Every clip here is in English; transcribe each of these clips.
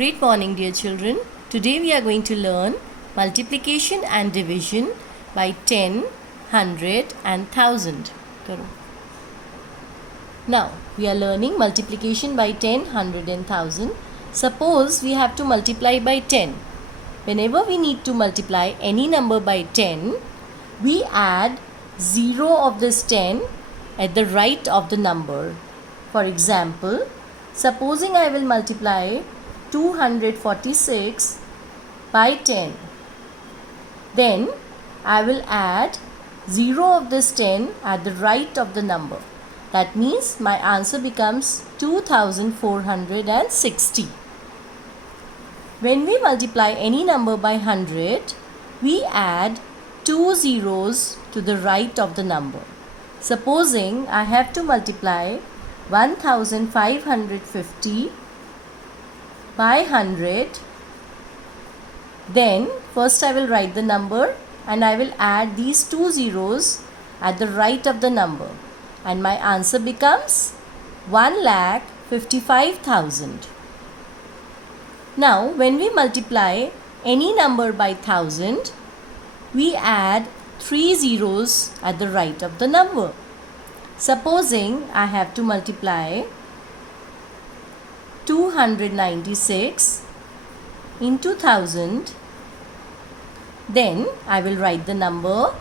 Great morning, dear children. Today we are going to learn multiplication and division by 10, 100 and 1000. Now, we are learning multiplication by 10, 100 and 1000. Suppose we have to multiply by 10. Whenever we need to multiply any number by 10, we add 0 of this 10 at the right of the number. For example, supposing I will multiply 246 by 10. Then I will add 0 of this 10 at the right of the number. That means my answer becomes 2460. When we multiply any number by 100, we add 2 zeros to the right of the number. Supposing I have to multiply 1550 by 100, then first I will write the number and I will add these 2 zeros at the right of the number, and my answer becomes 1,55,000. Now when we multiply any number by 1000, we add 3 zeros at the right of the number. Supposing I have to multiply 296 into 1000, then I will write the number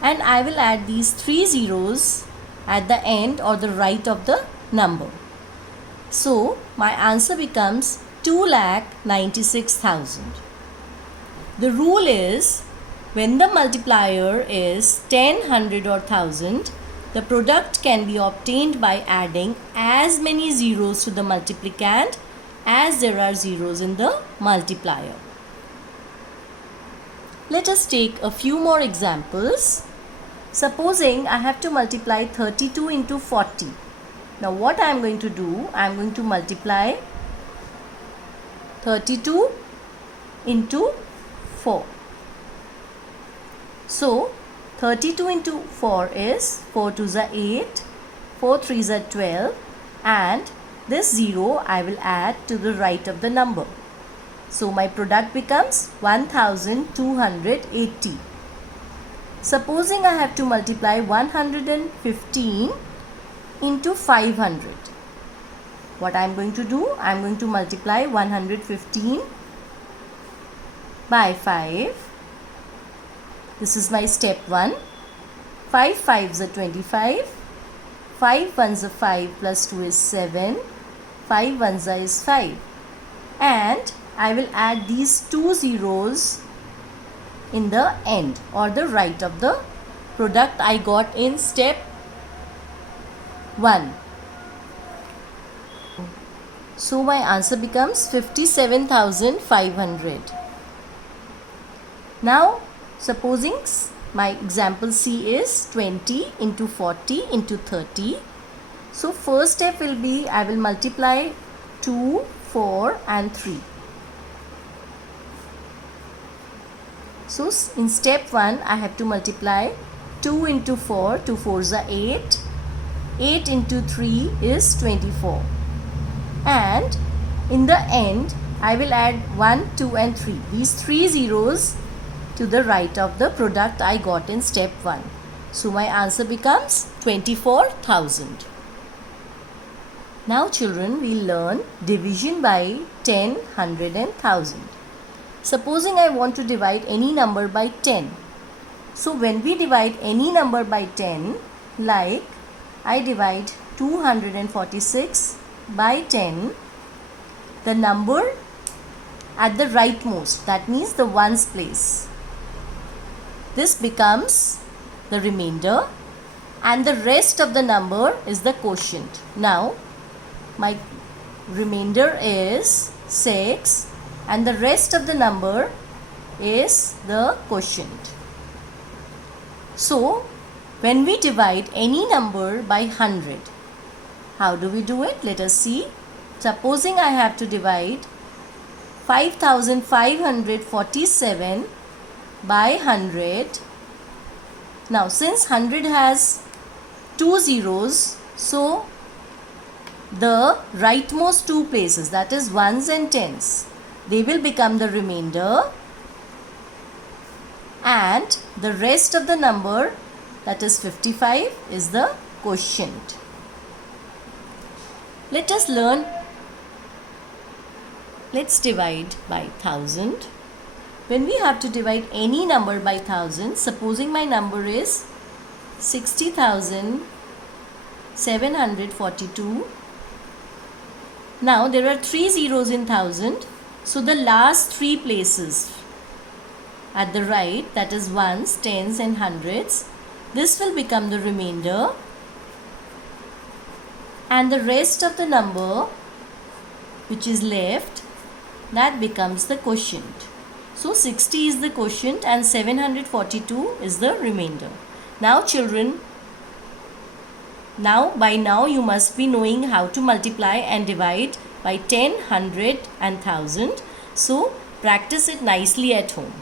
and I will add these 3 zeros at the end or the right of the number. So my answer becomes 2,96,000. The rule is, when the multiplier is 10, 100 or 1000, the product can be obtained by adding as many zeros to the multiplicand as there are zeros in the multiplier. Let us take a few more examples. Supposing I have to multiply 32 into 40. Now what I am going to do, I am going to multiply 32 into 4. So 32 into 4 is 4 2s are 8, 4 3s are 12, and this 0 I will add to the right of the number. So my product becomes 1280. Supposing I have to multiply 115 into 500. What I am going to do, I am going to multiply 115 by 5. This is my step 1. 5 5s are 25. 5 1s are 5 plus 2 is 7. 5 1s are is 5. And I will add these 2 zeros in the end or the right of the product I got in step 1. So my answer becomes 57,500. Now supposing my example C is 20 into 40 into 30. So first step will be, I will multiply 2, 4 and 3. So in step 1 I have to multiply 2 into 4, 2 4s are 8, 8 into 3 is 24, and in the end I will add 1, 2 and 3, these 3 zeros to the right of the product I got in step 1. So my answer becomes 24,000. Now children, we learn division by 10, 100 and 1000. Supposing I want to divide any number by 10. So when we divide any number by 10, like I divide 246 by 10, the number at the rightmost, that means the ones place, this becomes the remainder and the rest of the number is the quotient. Now my remainder is 6 and the rest of the number is the quotient. So when we divide any number by 100, how do we do it? Let us see. Supposing I have to divide 5547 by 100. Now since 100 has 2 zeros, so the rightmost two places, that is ones and tens, they will become the remainder, and the rest of the number, that is 55, is the quotient. Let us learn. Let's divide by 1000. When we have to divide any number by 1000, supposing my number is 60,742. Now there are 3 zeros in 1000, so the last 3 places at the right, that is ones, tens and hundreds, this will become the remainder, and the rest of the number which is left, that becomes the quotient. So 60 is the quotient and 742 is the remainder. Now children, by now you must be knowing how to multiply and divide by 10, 100 and 1000. So practice it nicely at home.